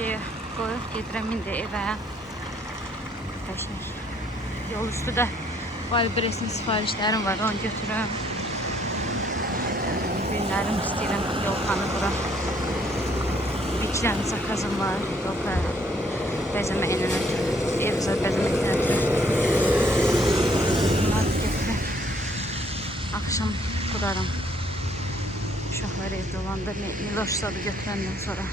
deyə qoyub gedirəm indi evə. Qəşəng. Yol üstü də Valibresin sifarişlərim var, onu götürürəm. Günlərim istəyirəm yolxanı bura. İçlərim zakazım var, yolka bəzəməklə ötürü, evizə bəzəməklə ötürü. Bunları götürürəm. Akşam qurarım. Uşaqlar evdə olanda Miloş sadı götürəndən sonra.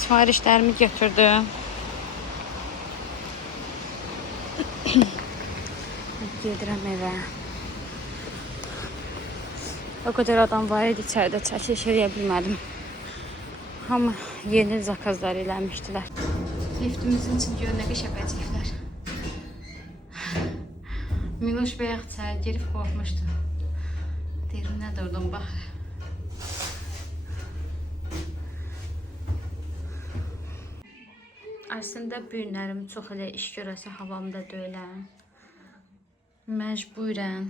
Sifarişlərimi götürdüm. Gedirəm evə. O qədər adam var idi içəridə, çəkiliş eləyə bilmədim. Hamı yeni zakazları eləmişdilər. Liftimizin için gör nə qəşəng vəzifələr. Miloş bayaq içəri girib qorxmuşdu. Deyirəm, nə durdum, bax. Əslində bu günlərim çox elə iş görəsə havamda deyiləm. Məcburən.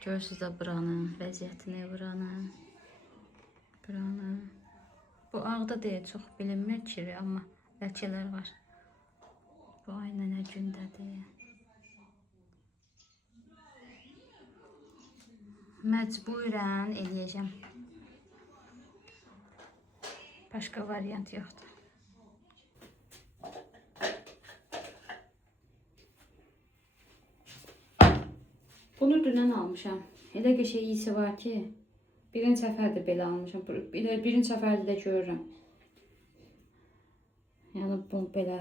Görürsünüz də buranın vəziyyətini, buranın. Bu ağda deyə çox bilinmir ki, amma ləkələr var. Bu ayna nə gündədir. Məcburən eləyəcəm. Başqa variant yoxdur. Bunu dünən almışam. Elə qəşəng iyisi var ki, birinci səfərdə belə almışam. Birinci səfərdə də görürəm. Yəni bu belə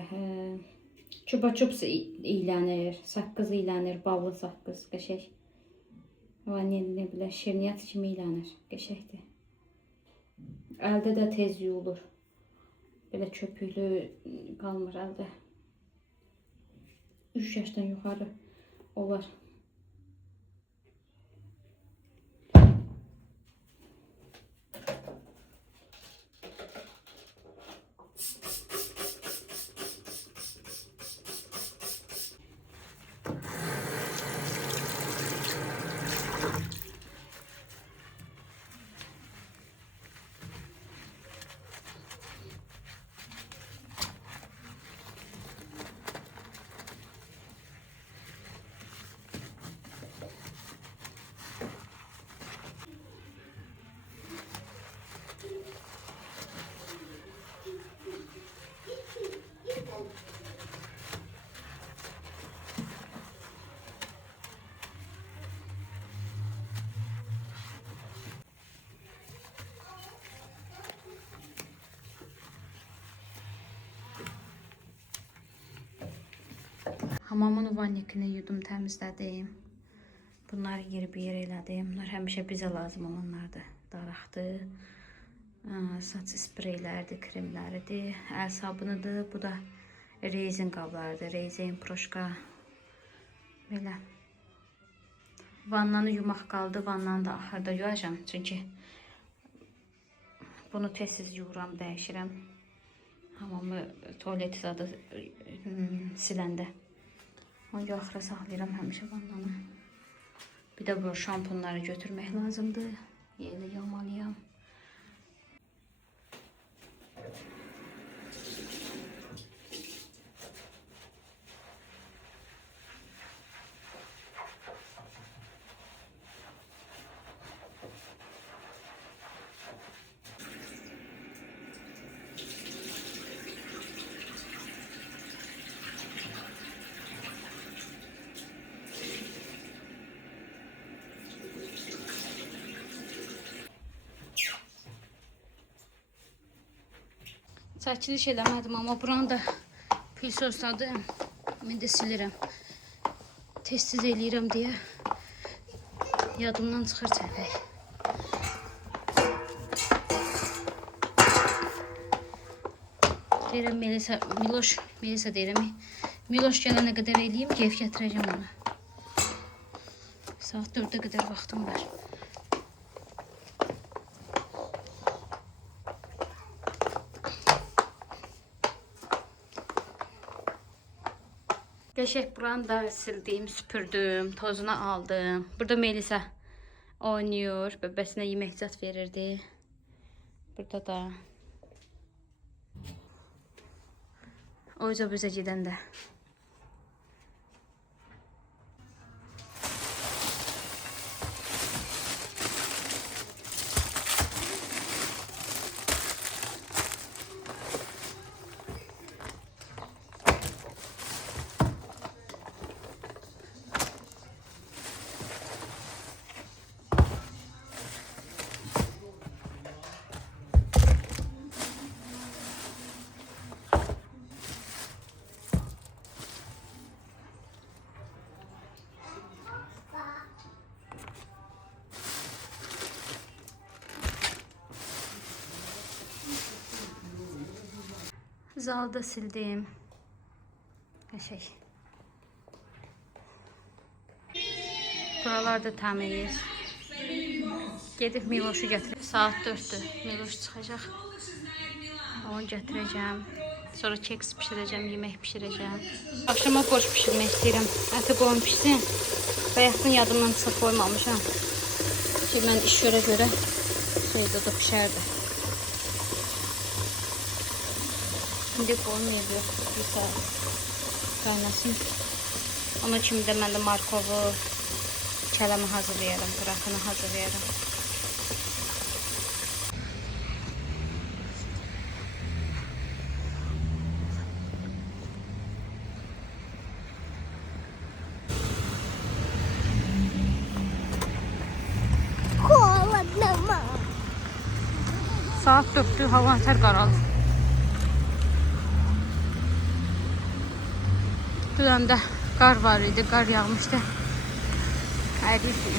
çupa-çups iylənir, saqqız iylənir, ballı saqqız, qəşəng. Vanilli belə şirniyyat kimi iylənir, qəşəngdir. Əldə də tez yuyulur. Belə köpüklü qalmır əldə. 3 yaşdan yuxarı olar. Hamamın vannikini yudum, təmizlədim. Bunları yer-bir elədim. Bunlar həmişə bizə lazım olanlardır. Daraqdır, saç spreylərdir, kremləridir, əl sabunıdır. Bu da rezin qablarıdır, rezin, proşka. Belə. Vannanı yumaq qaldı, vannanı da axırda yuyacam. Çünki bunu tez-tez yuyuram, dəyişirəm. Hamamı tualet zadı siləndə. Onu axıra saxlayıram həmişə vannanı. Bir də bu şampunları götürmək lazımdır. Yerlə yağmalıyam. Çəkiliş eləmədim, amma buranı da pilsozladım. İndi silirəm. Tez-tez eləyirəm deyə yadımdan çıxır çəkək. Deyirəm Melisa deyirəm. Miloş gələnə qədər eləyim, keyf gətirəcəm ona. Saat 4-ə qədər vaxtım var. Qəşəng buranı da sildim, süpürdüm, tozunu aldım. Burada Melisa oynuyor, bəbəsinə yemək zat verirdi. Burada da O yüzden bize giden de. Zalda sildim. Buralarda təmiz. Gedib Miloşu gətirib. Saat 4'dür. Miloş çıxacaq. Onu gətirəcəm. Sonra keks pişirəcəm, yemək pişirəcəm. Akşama borç pişirmək istəyirəm. Əti qoyun pişsin. Bayaqdan yadımdan çıxıb qoymamışam. Ki mən iş görə şeydə da pişərdi. Şimdi qoymayıb yox. Bir saat qaynasın. Onun kimi də mən də markovu, kələmi hazırlayarım, bırakını hazırlayarım. Saat 4'tü, hava tər qaralır. Dünəndə qar var idi, qar yağmışdı. Əriydi.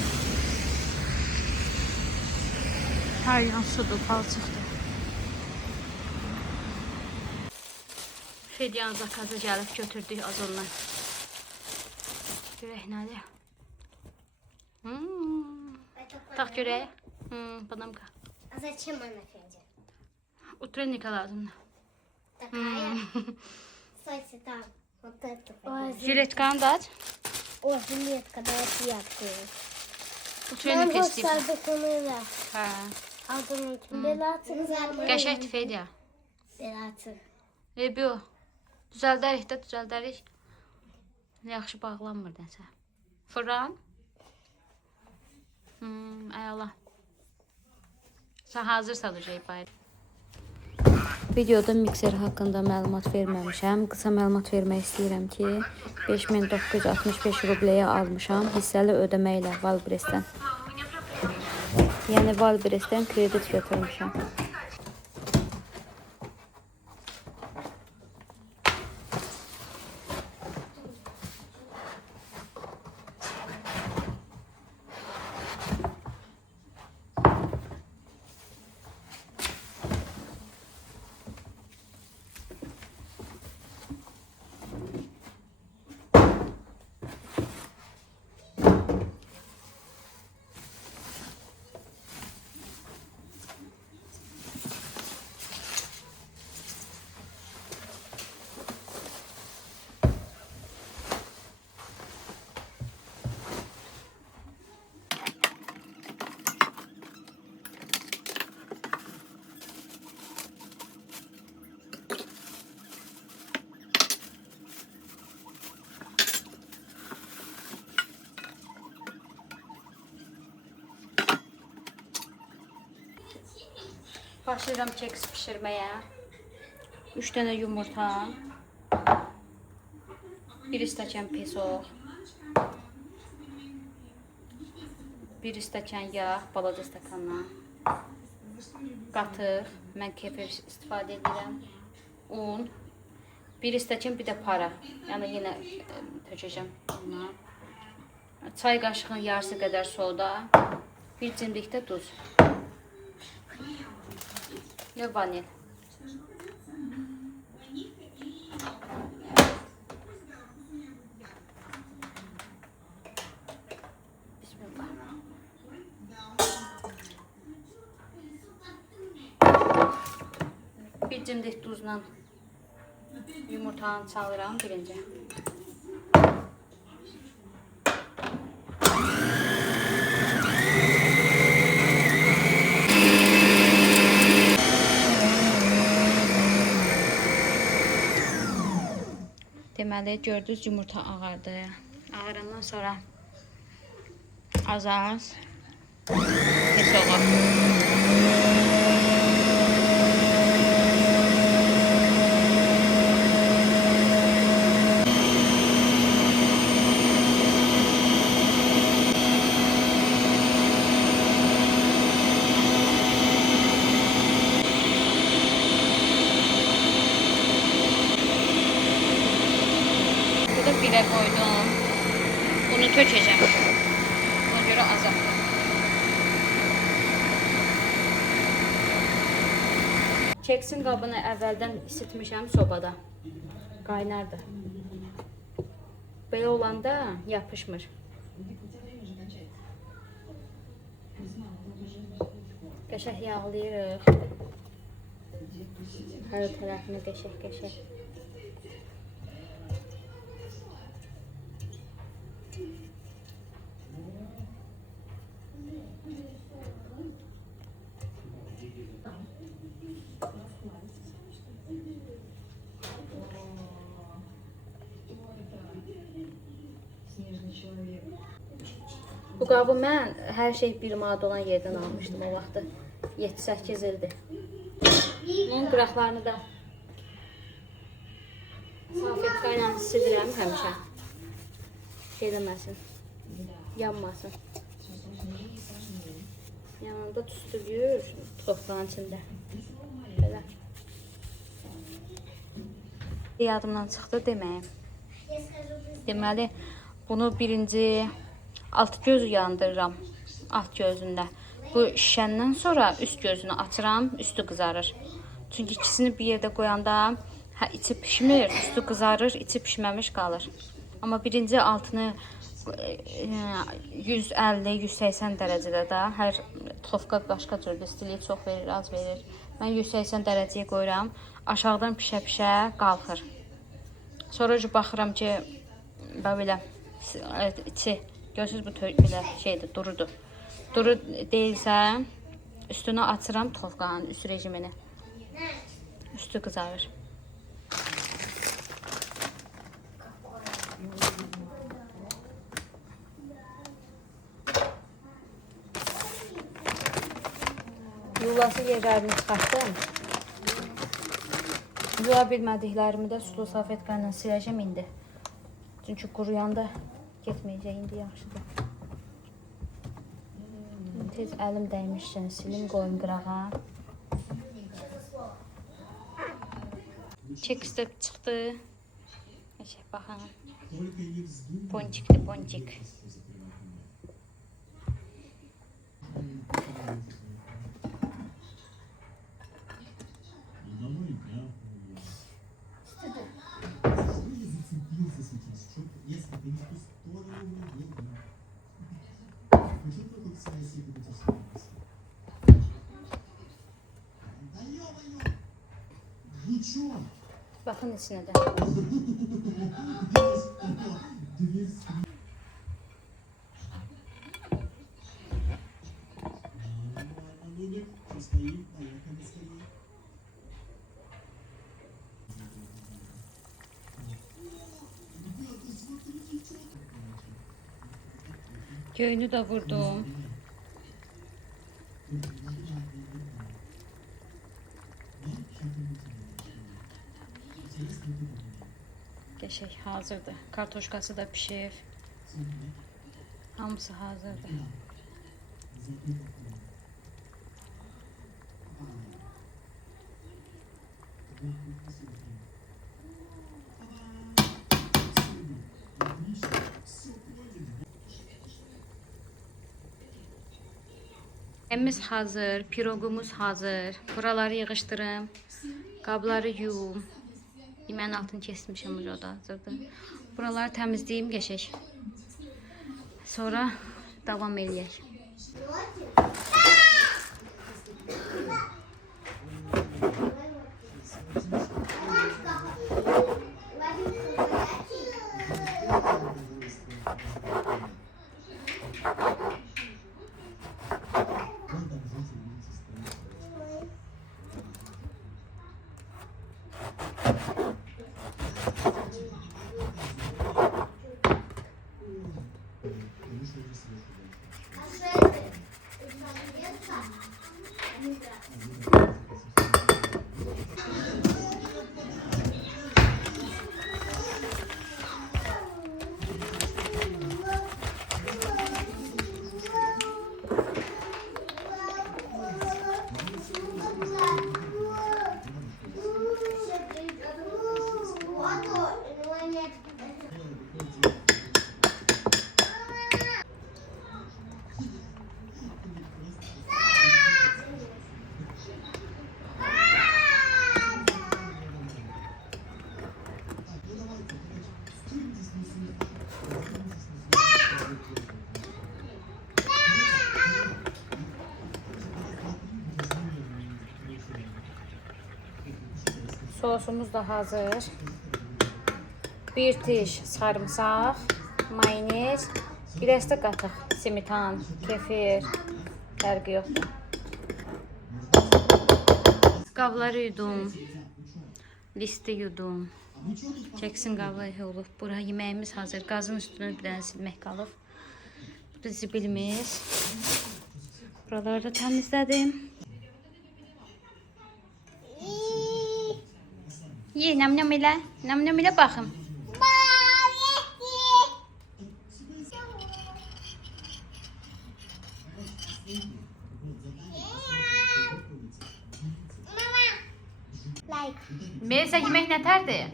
Hər yan sudur, palçıqdır. Fedyan zakazı gəlib götürdük az ondan. Görək nədir? Tak görək. Badamka. А зачем она, Федя? Утренника lazımdı. Такая? Стойте там. Вот это. Жилетканы da aç. О, жилетка, давайте я открою. Utrennика istəyirsən. Dokunuyla. Hə. Aldım. Belatı. Qəşəkdir Fedya. Belatı. Bu. Düzəldərik də, düzəldərik. Yaxşı bağlanmır nəsə. Fırlan. Ayala. Sən hazırsan bayır. Videoda mikser haqqında məlumat verməmişəm. Qısa məlumat vermək istəyirəm ki, 5965 rubləyə almışam hissəli ödəmə ilə Valbrestdən. Yəni Valbrestdən kredit götürmüşəm. Başlayıram keks pişirməyə. 3 dənə yumurta, 1 stəkan peso, 1 stəkan yağ, balaca stəkanla, qatıq, mən kefir istifadə edirəm, un, 1 stəkan bir də para, yəni yenə tökəcəm buna. Çay qaşığının yarısı qədər soda, 1 cimdikdə duz. Ya vanil. Bismillah. Bir cimdik tuzla yumurtanı çalıram birinci. Deməli, gördünüz yumurta ağardı. Ağarandan sonra az pis olur. Burada birə koydum. Bunu tökeceğim. Ona göre azalttım. Keksin qabını əvvəldən isitmişəm sobada. Qaynardı. Belə olanda yapışmır. Qəşəng yağlayırıq. Hər tərəfini qəşəng. Bu qabı mən hər şey 1 manat olan yerdən almışdım o vaxtı. 7-8 ildir. Bunun qıraqlarını da salfetka ilə silirəm həmişə. Şey deməsin, yanmasın. Yanında tüstülüyor toprağın içində. Belə. Yadımdan çıxdı deməyim. Deməli, bunu birinci alt gözü yandırıram. Alt gözündə. Bu şişəndən sonra üst gözünü açıram, üstü qızarır. Çünki ikisini bir yerdə qoyanda içi pişmir, üstü qızarır, içi pişməmiş qalır. Amma birinci altını 150-180 dərəcədə də hər tofqa başqa cürdür. İstilik çox verir, az verir. Mən 180 dərəcəyə qoyuram. Aşağıdan pişə-pişə qalxır. Sonra baxıram ki, belə içi görürsünüz bu belə şeydir, durudur. Duru deyilsə üstünü açıram tofqanın üst rejimini. Üstü qızarır. Yuvası yerlərini çıxartdım. Yuva bilmədiklərimi də sulu salfetka ilə siləcəm indi. Çünki quruyanda getməyəcək indi yaxşıdır. Tez əlim dəymişkən silim qoyum qırağa. Kek üstə çıxdı. Baxın. Ponçikdir, ponçik. Bakın içine de. Göğünü de vurdum. Qəşəng hazırdır. Kartoşkası da pişir. Hamısı hazırdır. Yemimiz hazır, piroqumuz hazır. Buraları yığışdırım, qabları yuyum. Yeməyin altını kesmişim burada hazırdır. Buraları təmizləyim qəşəng. Sonra davam eləyək. Sosumuz da hazır. Bir diş sarımsaq, mayonez, biraz da qatıq, simitan, kefir, fərqi yoxdur. Qabları yudum, listi yudum. Çəksin qabları olub. Bura yeməyimiz hazır. Qazın üstünü bir dənə silmək qalıb. Bu da zibilimiz. Buraları da təmizlədim. Ye, nam-nam elə. Nam-nam elə baxım. Melisa yemək nətərdir?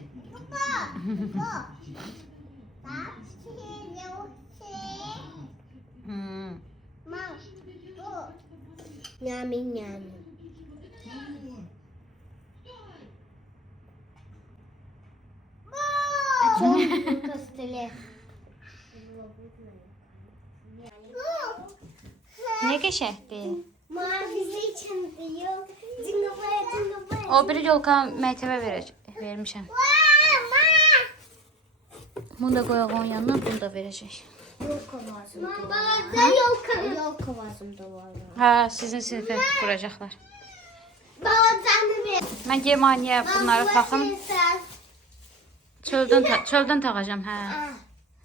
Nyami nyami. Çok kastele. Nə qəşəngdir. Mavisi için diyor. Cingabaya cingabaya. O biri yolka məktəbə vermişəm. Bunu da qoyaq onun yanına, bunu da verəcək. Yolka lazım. Bazen yolka. Yolka lazım da var. Hə, sizin sinifə quracaqlar. Bazen de. Mən Germaniya bunları taxım. Çöldən taxacağım, hə.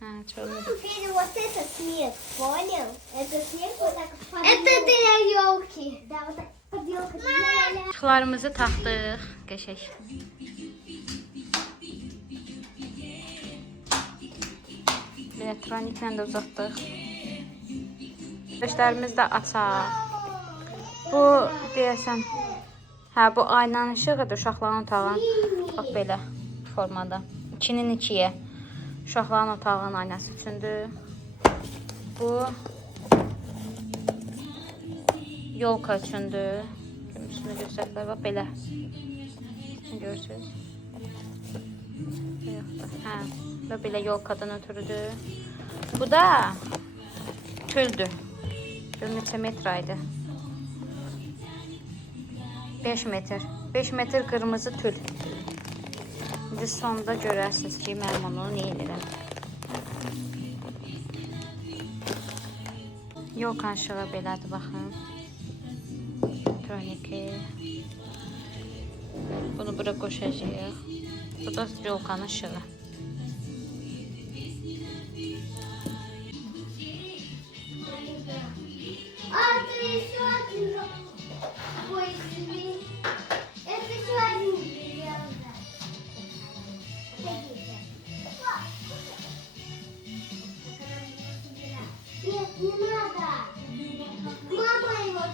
Hə, çöldən. Теперь вот это снег, понял? Это снег вот так под это для елки. Да, вот так под елкой. Işıqlarımızı taxdıq, qəşəng. Elektroniklə də uzatdıq. Göstərimiz də açaq. Bu deyəsən, hə, bu aynanın işığıdır uşaqların otağı. Bax belə formada. 2-nin 2-yə. Uşaqların otağının aynası üçündür. Bu yolka üçündür. Üstünü göstərlər, bax belə. Görürsünüz. Hə, və belə yolkadan ötürüdür. Bu da tüldür. Bir neçə metr aydı. 5 metr. 5 metr qırmızı tül. İndi sonda görərsiniz ki, mənim onu nə edirəm. Yolkan işığı belədir, baxın. Elektroniki. Bunu bura qoşacağıq. Bu da yolkanın işığı. А, это еще один. Ой, извини. Это еще один деревянный. Нет, не надо. Мама его.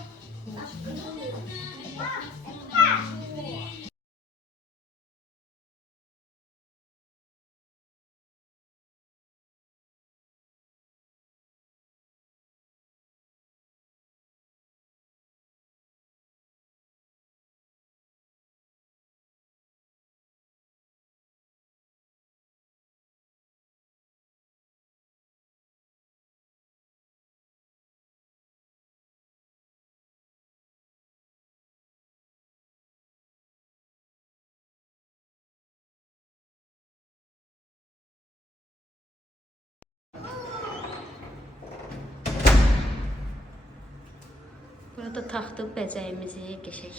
Burada taxdıq bəcəyimizi qəşək.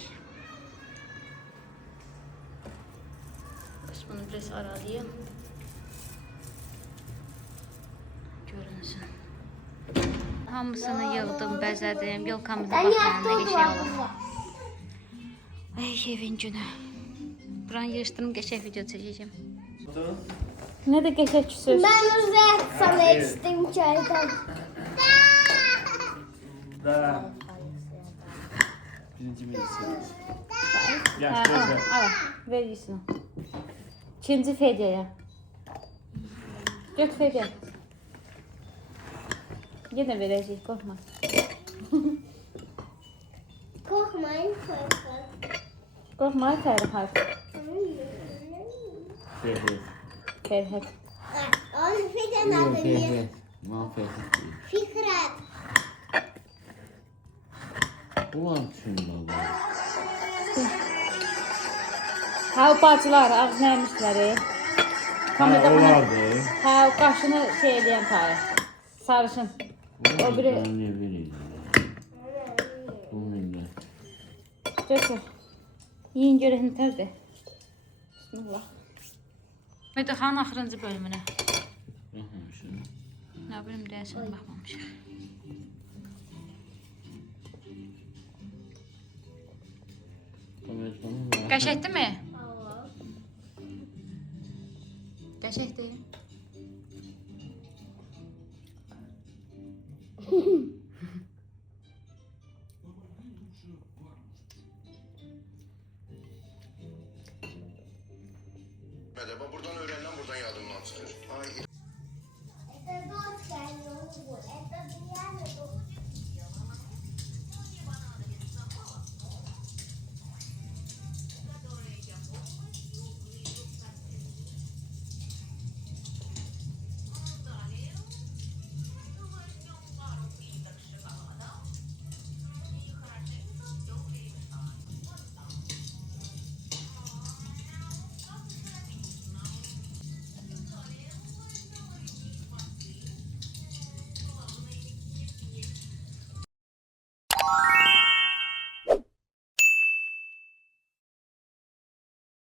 Bunu biraz aralayayım. Görünsün. Hamısını yığdım, bəzədim. Yolkamızı baxanda qəşək olur. Ay, evin günü. Buranı yığışdırım, qəşək video çəkəcəm. Nə də qəşək küsür. Ben уже sana içtim çaydan. Да. Birinci Melisa. Gel Hə, şöyle. al, ver yüzünü. İkinci Fedia'ya. Göt Fedia. Yine verəcək, qorxma. Korkmayın korkmayın. Qorxma, Fərhad. Ferhat. Fərhad. Он Федя надо мне. Ferhat. Mahfettik. Fikret. Ulan tüm baba. Ha o parçalar, ağız nəymişləri. Ha, olardı. Ha qaşını şey edən tarif. Sarışın. O biri Ben ne bileyim. Bununla. götür. Yiyin görək nətərdir. Bismillah. Mədəxanın axırıncı bölümünə. Bakmamışım. Nə bilim deyəsən baxmamışıq. Kamerasını var. Qəşəkdir mi? Qəşəkdir. Merhaba, buradan öğrenilen buradan yardımdan çıkıyor. Ay, Это дочка, а не Угу. Это Диана,